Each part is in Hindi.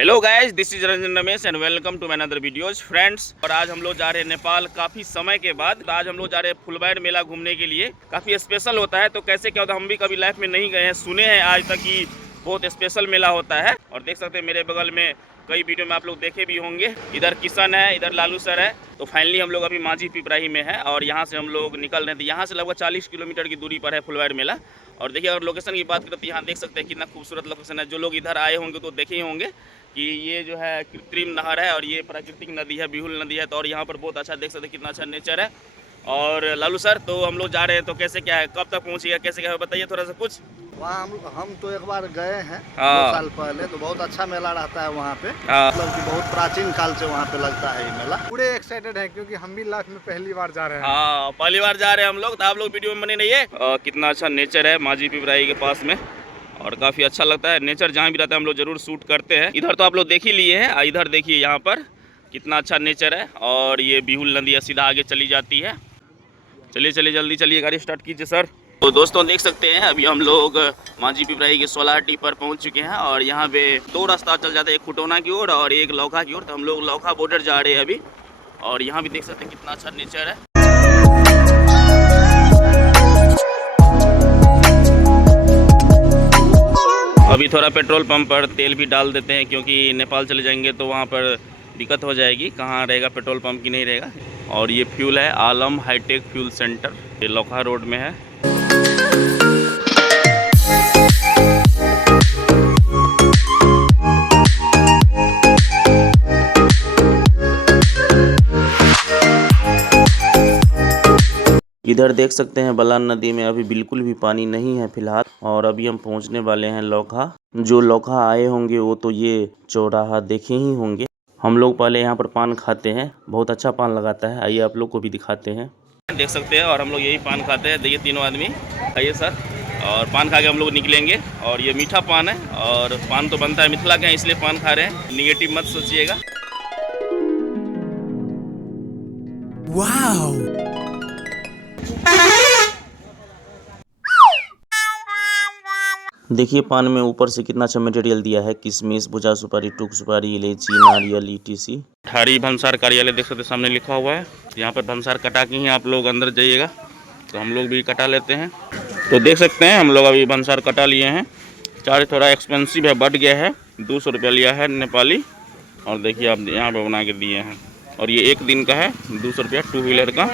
Hello guys, this is Ranjan Ramesh and welcome to my another videos friends. और आज हम लोग जा रहे हैं नेपाल काफ़ी समय के बाद। तो आज हम लोग जा रहे हैं फुलबाड़ी मेला घूमने के लिए। काफ़ी स्पेशल होता है। तो कैसे क्या होता है हम भी कभी लाइफ में नहीं गए हैं, सुने हैं आज तक कि बहुत स्पेशल मेला होता है। और देख सकते हैं मेरे बगल में कई वीडियो में आप लोग देखे भी होंगे। इधर किशन है, इधर लालू सर है। तो फाइनली हम लोग अभी माझी पिपराही में है और यहाँ से हम लोग निकल रहे थे। यहाँ से लगभग 40 किलोमीटर की दूरी पर है फुलबाड़ी मेला। और देखिए अगर लोकेशन की बात करें तो यहाँ देख सकते हैं कितना खूबसूरत लोकेशन है। जो लोग इधर आए होंगे तो देखे ही होंगे कि ये जो है कृत्रिम नहर है और ये प्राकृतिक नदी है, बिहुल नदी है। तो और यहाँ पर बहुत अच्छा देख सकते हैं कितना अच्छा नेचर है। और लालू सर, तो हम लोग जा रहे हैं, तो कैसे क्या है, कब तक पहुँचिएगा, कैसे क्या है, बताइए थोड़ा सा कुछ। वहाँ हम तो एक बार गए हैं 2 हाँ। साल पहले। तो बहुत अच्छा मेला रहता है वहाँ पे। हाँ। मतलब कि बहुत प्राचीन काल से वहाँ पे लगता है ये मेला। पूरे एक्साइटेड है क्योंकि हम भी लाइफ में पहली बार जा रहे हैं। हाँ, पहली बार जा रहे हैं हम लोग। तो आप लोग वीडियो में बने रहिए। कितना अच्छा नेचर है माझी पिपराही के पास में और काफ़ी अच्छा लगता है नेचर। जहाँ भी रहता है हम लोग जरूर शूट करते हैं। इधर तो आप लोग देख ही लिए हैं, इधर देखिए यहाँ पर कितना अच्छा नेचर है। और ये बिहुल नदी है, सीधा आगे चली जाती है। चलिए चलिए जल्दी चलिए, गाड़ी स्टार्ट कीजिए सर। तो दोस्तों देख सकते हैं अभी हम लोग माझी पिपराही के सोलाहाटी पर पहुंच चुके हैं। और यहाँ पे 2 रास्ता चल जाते हैं, एक खुटौना की ओर और एक लौखा की ओर। तो हम लोग लौखा बॉर्डर जा रहे हैं अभी। और यहाँ भी देख सकते हैं कितना अच्छा नेचर है। अभी थोड़ा पेट्रोल पंप पर तेल भी डाल देते हैं क्योंकि नेपाल चले जाएंगे तो वहाँ पर दिक्कत हो जाएगी, कहाँ रहेगा पेट्रोल पंप की नहीं रहेगा। और ये फ्यूल है आलम हाईटेक फ्यूल सेंटर, ये लौखा रोड में है। इधर देख सकते हैं बलान नदी में अभी बिल्कुल भी पानी नहीं है फिलहाल। और अभी हम पहुंचने वाले हैं लौखा। जो लौखा आए होंगे वो तो ये चौराहा देखे ही होंगे। हम लोग पहले यहाँ पर पान खाते हैं, बहुत अच्छा पान लगाता है। आइए आप लोग को भी दिखाते हैं। देख सकते हैं और हम लोग यही पान खाते हैं। देखिए तीनों आदमी, आइए सर। और पान खा के हम लोग निकलेंगे। और ये मीठा पान है और पान तो बनता है मिथिला का, इसलिए पान खा रहे हैं, निगेटिव मत सोचिएगा। वाह, देखिए पान में ऊपर से कितना अच्छा मटेरियल दिया है। किशमिश, भुजा सुपारी, टूक सुपारी, इलायची, नारियल, ETC। ठाड़ी भंसार कार्यालय देख सकते सामने लिखा हुआ है। यहाँ पर भंसार कटा के ही आप लोग अंदर जाइएगा। तो हम लोग भी कटा लेते हैं। तो देख सकते हैं हम लोग अभी भंसार कटा लिए हैं। चार्ज थोड़ा एक्सपेंसिव है, बढ़ गया है, 200 रुपया लिया है नेपाली। और देखिए आप यहाँ पर बना के दिए हैं। और ये 1 दिन का है, 200 रुपया 2 व्हीलर का।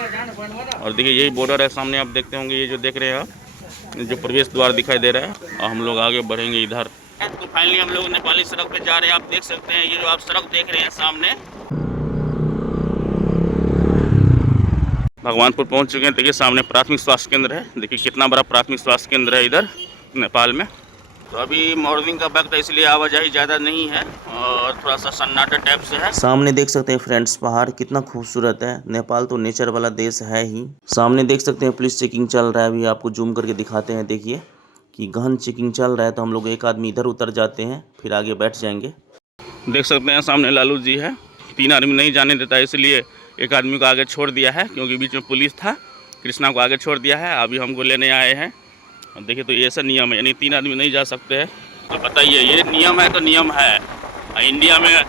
और देखिए यही बॉर्डर है सामने, आप देखते होंगे ये जो देख रहे हैं आप, जो प्रवेश द्वार दिखाई दे रहा है। और हम लोग आगे बढ़ेंगे इधर। तो फाइनली हम लोग नेपाली सड़क पे जा रहे हैं। आप देख सकते हैं ये जो आप सड़क देख रहे हैं सामने, भगवानपुर पहुंच चुके हैं। देखिए सामने प्राथमिक स्वास्थ्य केंद्र है। देखिए कितना बड़ा प्राथमिक स्वास्थ्य केंद्र है इधर नेपाल में। तो अभी मॉर्निंग का वक्त है इसलिए आवाजाही ज़्यादा नहीं है और थोड़ा सा सन्नाटा टाइप से है। सामने देख सकते हैं फ्रेंड्स पहाड़ कितना खूबसूरत है। नेपाल तो नेचर वाला देश है ही। सामने देख सकते हैं पुलिस चेकिंग चल रहा है। अभी आपको जूम करके दिखाते हैं। देखिए कि गहन चेकिंग चल रहा है। तो हम लोग एक आदमी इधर उतर जाते हैं, फिर आगे बैठ जाएंगे। देख सकते हैं सामने लालू जी है। 3 आदमी नहीं जाने देता, इसलिए एक आदमी को आगे छोड़ दिया है क्योंकि बीच में पुलिस था। कृष्णा को आगे छोड़ दिया है, अभी हमको लेने आए हैं। देखिए तो ये ऐसा नियम है, यानी 3 आदमी नहीं जा सकते हैं। तो बताइए ये नियम है तो नियम है। इंडिया में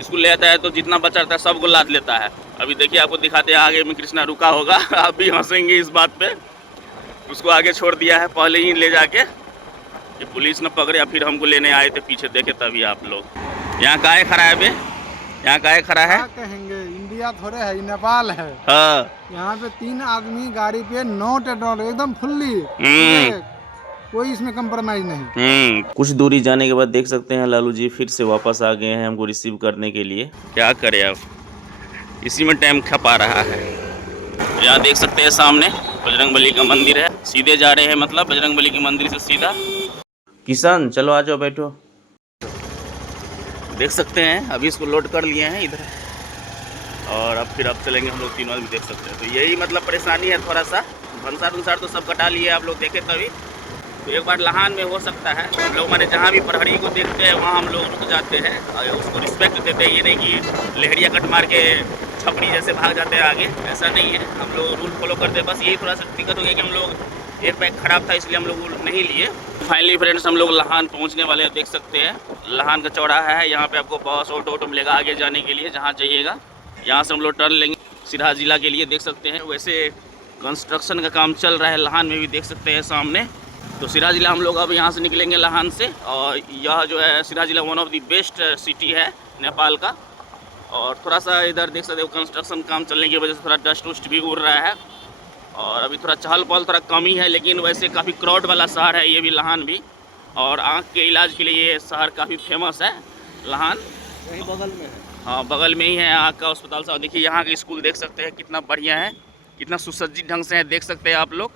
स्कूल ले आता है तो जितना बच्चा रहता है सबको लाद लेता है। अभी देखिए आपको दिखाते हैं, आगे में कृष्णा रुका होगा। आप भी हंसेंगे इस बात पे। उसको आगे छोड़ दिया है पहले ही ले जाके, ये पुलिस न पकड़े। फिर हमको लेने आए थे पीछे, देखे तभी आप लोग। यहाँ काहे खड़ा है बे, यहाँ काहे खड़ा है? कहेंगे इंडिया थोड़े है, नेपाल है। हाँ, यहाँ पे 3 आदमी गाड़ी पे, नोट एट एकदम फुल्ली, कोई इसमें कंप्रोमाइज नहीं। कुछ दूरी जाने के बाद देख सकते हैं लालू जी फिर से वापस आ गए हैं हमको रिसीव करने के लिए। क्या करें अब, इसी में टाइम खपा रहा है। यहाँ देख सकते हैं सामने बजरंगबली का मंदिर है। सीधे जा रहे हैं, मतलब बजरंगबली के मंदिर से सीधा। किशन चलो आ जाओ, बैठो। देख सकते हैं अभी इसको लोड कर लिए हैं इधर। और अब फिर चलेंगे हम लोग 3 आदमी, देख सकते हैं। तो यही मतलब परेशानी है थोड़ा सा। भंसार तो सब कटा लिए आप लोग देखे तभी। तो एक बार लहान में हो सकता है हम लोग माने जहाँ भी प्रहरी को देखते हैं वहाँ हम लोग रुक जाते हैं और उसको रिस्पेक्ट देते हैं। ये नहीं कि लहरिया कट मार के छपड़ी जैसे भाग जाते हैं आगे, ऐसा नहीं है। हम लोग रूल फॉलो करते हैं। बस यही थोड़ा सा दिक्कत हो गया कि हम लोग एक बैग खराब था इसलिए हम लोग वो नहीं लिए। फाइनली फ्रेंड्स हम लोग लाहन पहुंचने वाले हैं, देख सकते हैं लाहन का चौराहा है। यहाँ पे आपको बस ऑटो मिलेगा आगे जाने के लिए, जहाँ जाइएगा। यहाँ से हम लोग टर्न लेंगे सिराहा जिला के लिए, देख सकते हैं। वैसे कंस्ट्रक्शन का काम चल रहा है लाहन में भी, देख सकते हैं सामने। तो सिराहा जिला हम लोग अब यहाँ से निकलेंगे लाहन से, और यह जो है सिराहा जिला one of the best city है नेपाल का। और थोड़ा सा इधर देख सकते हो कंस्ट्रक्शन काम चलने की वजह से थोड़ा डस्ट वस्ट भी उड़ रहा है, और अभी थोड़ा चहल पहल थोड़ा कम ही है, लेकिन वैसे काफ़ी क्राउड वाला शहर है ये भी लाहन भी। और आँख के इलाज के लिए ये शहर काफ़ी फेमस है लाहन, यही बगल में है। हाँ बगल में ही है आँख का अस्पताल साहब। देखिए यहाँ का स्कूल देख सकते हैं कितना बढ़िया है, कितना सुसज्जित ढंग से है, देख सकते हैं आप लोग।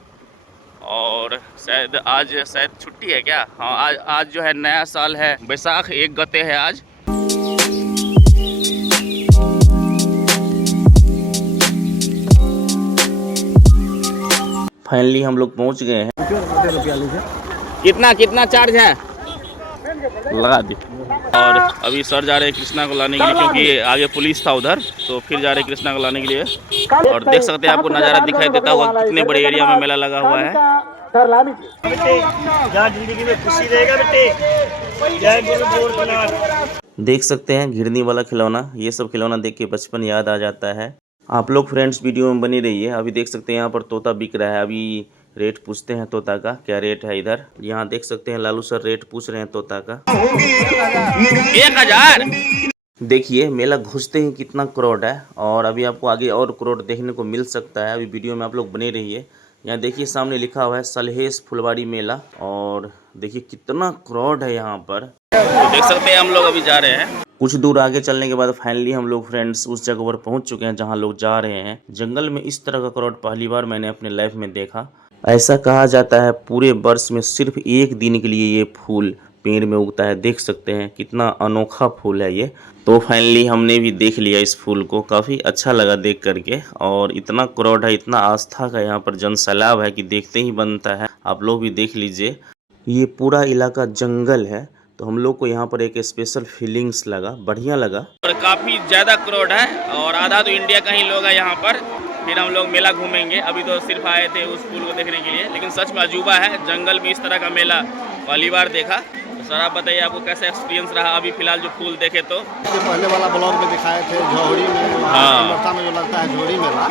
और शायद आज शायद छुट्टी है क्या? हाँ आज जो है नया साल है, बैसाख 1 गते है आज। फाइनली हम लोग पहुंच गए हैं। कितना चार्ज है लगा दी। और अभी सर जा रहे हैं कृष्णा को लाने के लिए, क्योंकि आगे पुलिस था उधर, तो फिर जा रहे हैं कृष्णा को लाने के लिए। और देख सकते हैं आपको नज़ारा दिखाई देता होगा कितने बड़े एरिया में मेला लगा हुआ है। देख सकते हैं घिरनी वाला खिलौना, ये सब खिलौना देख के बचपन याद आ जाता है। आप लोग फ्रेंड्स वीडियो में बनी रहिए। अभी देख सकते हैं यहाँ पर तोता बिक रहा है, अभी रेट पूछते हैं तोता का क्या रेट है इधर। यहाँ देख सकते हैं लालू सर रेट पूछ रहे हैं तोता का 1000। देखिए मेला घुसते ही कितना क्राउड है, और अभी आपको आगे और क्राउड देखने को मिल सकता है। अभी वीडियो में आप लोग बने रहिए। यहाँ देखिए सामने लिखा हुआ है सलहेश फुलवाड़ी मेला, और देखिए कितना क्राउड है यहाँ पर। तो देख सकते हैं हम लोग अभी जा रहे हैं। कुछ दूर आगे चलने के बाद फाइनली हम लोग फ्रेंड्स उस जगह पर पहुंच चुके हैं जहां लोग जा रहे हैं। जंगल में इस तरह का क्राउड पहली बार मैंने अपने लाइफ में देखा। ऐसा कहा जाता है पूरे वर्ष में सिर्फ एक दिन के लिए ये फूल पेड़ में उगता है। देख सकते हैं कितना अनोखा फूल है ये। तो फाइनली हमने भी देख लिया इस फूल को, काफ़ी अच्छा लगा देख करके। और इतना क्राउड है, इतना आस्था का यहाँ पर जन सैलाब है कि देखते ही बनता है। आप लोग भी देख लीजिए, ये पूरा इलाका जंगल है, तो हम लोग को यहाँ पर एक स्पेशल फीलिंग्स लगा, बढ़िया लगा। और काफ़ी ज़्यादा क्राउड है, और आधा तो इंडिया का ही लोग है यहाँ पर। फिर हम लोग मेला घूमेंगे। अभी तो सिर्फ आए थे उस फूल को देखने के लिए, लेकिन सच में अजूबा है, जंगल में इस तरह का मेला पहली बार देखा। तो सर आप बताइए आपको कैसा एक्सपीरियंस रहा अभी फिलहाल जो फूल देखे? तो पहले वाला ब्लॉग में दिखाए थे झोड़ी में, हाँ में जो लगता है झोड़ी मेला,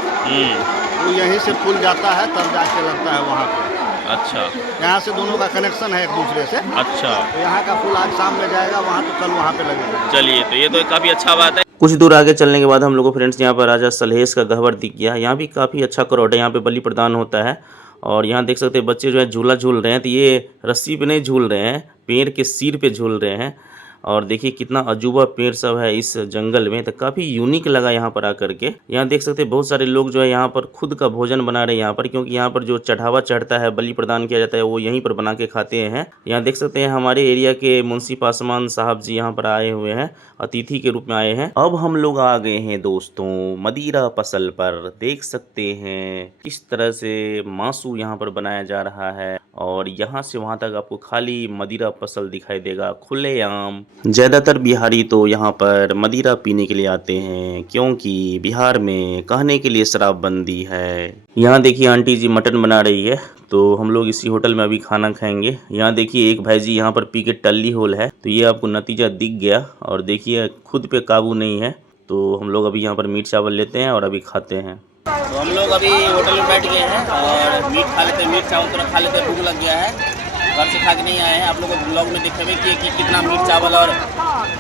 वो यहीं से फूल जाता है तब जाके लगता है वहाँ पे। अच्छा, यहाँ से दोनों का कनेक्शन है एक दूसरे से। अच्छा, तो यहाँ का फूल आज शाम में जाएगा वहाँ, तो कल वहाँ पे लगेगा। चलिए तो ये तो काफ़ी अच्छा बात है। कुछ दूर आगे चलने के बाद हम लोग को फ्रेंड्स यहाँ पर राजा सलहेश का गहवर दिख गया। यहाँ भी काफ़ी अच्छा क्राउड है, यहाँ पे बलि प्रदान होता है। और यहाँ देख सकते हैं बच्चे जो है झूला झूल रहे हैं, तो ये रस्सी पे नहीं झूल रहे हैं, पेड़ के सिर पे झूल रहे हैं। और देखिए कितना अजूबा पेड़ सब है इस जंगल में, तो काफ़ी यूनिक लगा यहाँ पर आकर के। यहाँ देख सकते हैं बहुत सारे लोग जो है यहाँ पर खुद का भोजन बना रहे हैं यहाँ पर, क्योंकि यहाँ पर जो चढ़ावा चढ़ता है, बलि प्रदान किया जाता है, वो यहीं पर बना के खाते हैं। यहाँ देख सकते हैं हमारे एरिया के मुंशी पासवान साहब जी यहाँ पर आए हुए हैं, अतिथि के रूप में आए हैं। अब हम लोग आ गए हैं दोस्तों मदिरा पसल पर। देख सकते हैं किस तरह से मांसू यहाँ पर बनाया जा रहा है, और यहाँ से वहाँ तक आपको खाली मदिरा पसल दिखाई देगा खुलेआम। ज़्यादातर बिहारी तो यहाँ पर मदिरा पीने के लिए आते हैं, क्योंकि बिहार में कहने के लिए शराबबंदी है। यहाँ देखिए आंटी जी मटन बना रही है, तो हम लोग इसी होटल में अभी खाना खाएंगे। यहाँ देखिए एक भाई जी यहाँ पर पी के टल्ली होल है, तो ये आपको नतीजा दिख गया। और देखिए खुद पे काबू नहीं है, तो हम लोग अभी यहाँ पर मीट चावल लेते हैं और अभी खाते हैं। तो हम लोग अभी होटल में बैठ गए हैं और मीट खा लेते हैं, मीट चावल थोड़ा खा लेते हैं, भूख लग गया है। घर से खा के नहीं आए हैं, आप लोगों को ब्लॉग में दिखेंगे कि कितना मीट चावल और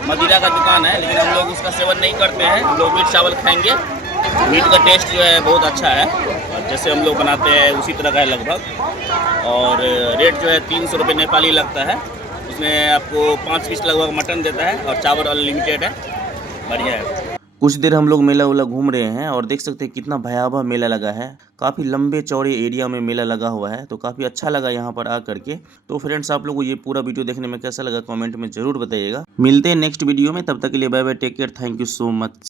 मदिरा का दुकान है, लेकिन हम लोग उसका सेवन नहीं करते हैं। हम लोग मीट चावल खाएंगे। मीट का टेस्ट जो है बहुत अच्छा है, और जैसे हम लोग बनाते हैं उसी तरह का है लगभग। और रेट जो है 300 रुपये नेपाली लगता है। उसमें आपको 5 पीस लगभग मटन देता है, और चावल अनलिमिटेड है, बढ़िया है। कुछ देर हम लोग मेला उला घूम रहे हैं, और देख सकते हैं कितना भयावह मेला लगा है। काफ़ी लंबे चौड़े एरिया में मेला लगा हुआ है, तो काफ़ी अच्छा लगा यहाँ पर आ करके। तो फ्रेंड्स आप लोगों को ये पूरा वीडियो देखने में कैसा लगा कमेंट में ज़रूर बताइएगा। मिलते हैं नेक्स्ट वीडियो में, तब तक के लिए bye bye, take care, thank you so much.